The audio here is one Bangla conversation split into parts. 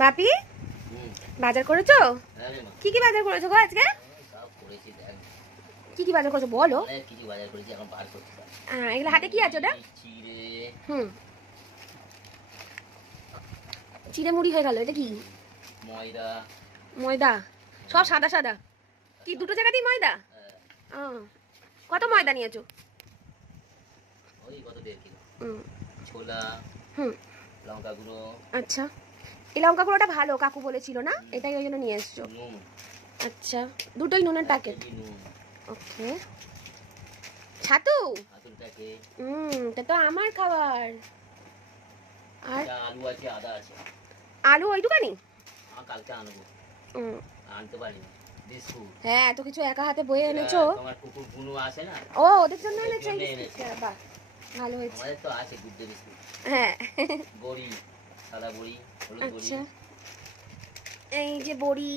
বাপি বাজার করেছো? কি কি বাজার করেছো গো আজকে? কি কি বাজার করেছো বলো? এগুলো হাতে কি আছে ওটা? চিড়ে মুড়ি হয়ে গেল। এটা কি? ময়দা। ময়দা সব সাদা সাদা। কি দুটো জায়গাতেই ময়দা? কত ময়দা নিয়েছো? ছোলা, লঙ্কা গুঁড়ো। আচ্ছা, এই লঙ্কা গুঁড়োটা ভালো কাকু বলেছিল না, এটাই ওই জন্য নিয়ে এসছো। আচ্ছা, দুটোই নুনের প্যাকেট। ওকে। ছাতু? এটা তো আমার খাবার। আর আলু আছে, আদা আছে। আলু ওইটুকানি? কালকে আনবো। আনতে পারি না। বিস্কুট। হ্যাঁ, এত কিছু একা হাতে বয়ে এনেছো। তোমার কুকুর গুনু আছে না? ও, ওদের জন্য এনেছো। বাহ, ভালো হয়েছে। আমাদের তো আছে গুড ডে বিস্কুট। হ্যাঁ। বড়ি, সাদা বড়ি, হলুদ বড়ি। আচ্ছা, এই যে বড়ি,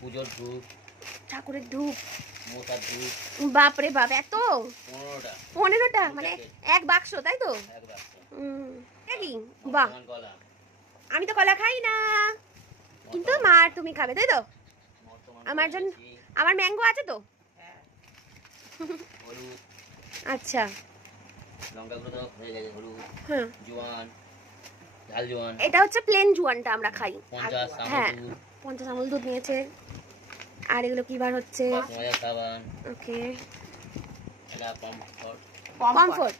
পূজোর ধূপ, ঠাকুরের ধূপ, মোটার ধূপ। বাপ রে বাপ, এত? 15টা মানে এক বাক্স, তাই তো? এক বাক্স। কি বাহ, আমি তো কলা খাই না, কিন্তু মা আর তুমি খাবে, তাই তো? আমার জন্য, আমার ম্যাঙ্গো আছে তো। আচ্ছা, লঙ্কা গুঁড়ো তো হয়ে গেছে, হলুদ, হ্যাঁ, জোয়ান, ঝাল জোয়ান। এটা হচ্ছে প্লেন জোয়ানটা আমরা খাই। 50 আমুল দুধ নিয়েছে। আর এগুলো কি বার হচ্ছে? মজা সাবান। ওকে, এটা কমফর্ট।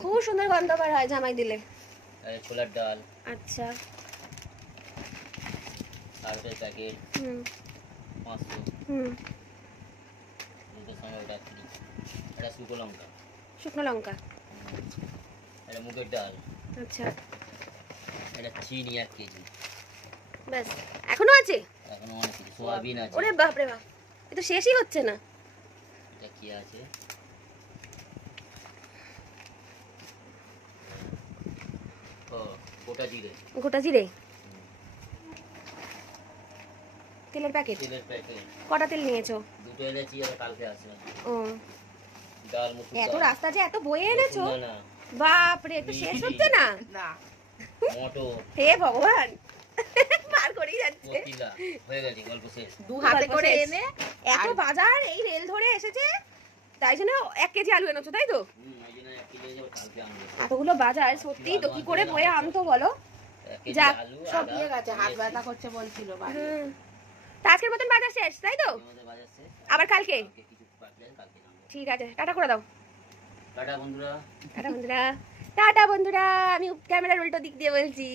খুব সুন্দর গন্ধ বার হয় জামাই দিলে। ছোলার ডাল। আচ্ছা, সার্ফের প্যাকেট 500। এটা শুকনো লঙ্কা। শুকনো লঙ্কা। এটা মুগের ডাল। আচ্ছা, এটা চিনি 1 কেজি। ব্যাস, এখনো আছে? এখনো আছে। সোয়াবিন আছে। ওরে বাপ রে বাপ, এটা শেষই হচ্ছে না। এটা কি আছে? গোটা জিরে। গোটা জিরে। তেলের প্যাকেট। তেলের প্যাকেট। কটা তেল নিয়েছো? দুটো এনেছি, আর কালকে আসবে। ও, ডাল মুসুর। এত রাস্তা যে এত বয়ে এনেছো? না, বাপ রে, একটু শেষ হচ্ছে না? না, মটর। হে ভগবান, পার করেই যাচ্ছে। হয়ে গেছে, গল্প শেষ। দু হাতে করে এনে এত বাজার, এই রেল ধরে এসেছে, তাই জন্য 1 কেজি আলু এনেছো, তাই তো? এতগুলো বাজার সত্যিই তো কি করে বয়ে আনতো বলো? যাক, সব দিয়ে গেছে, হাত ব্যথা করছে বলছিল। আজকের মতন বাজার শেষ, তাই তো? আবার কালকে? ঠিক আছে, টাটা করে দাও। টাটা বন্ধুরা। টাটা বন্ধুরা। টাটা বন্ধুরা। আমি ক্যামেরার উল্টো দিক দিয়ে বলছি।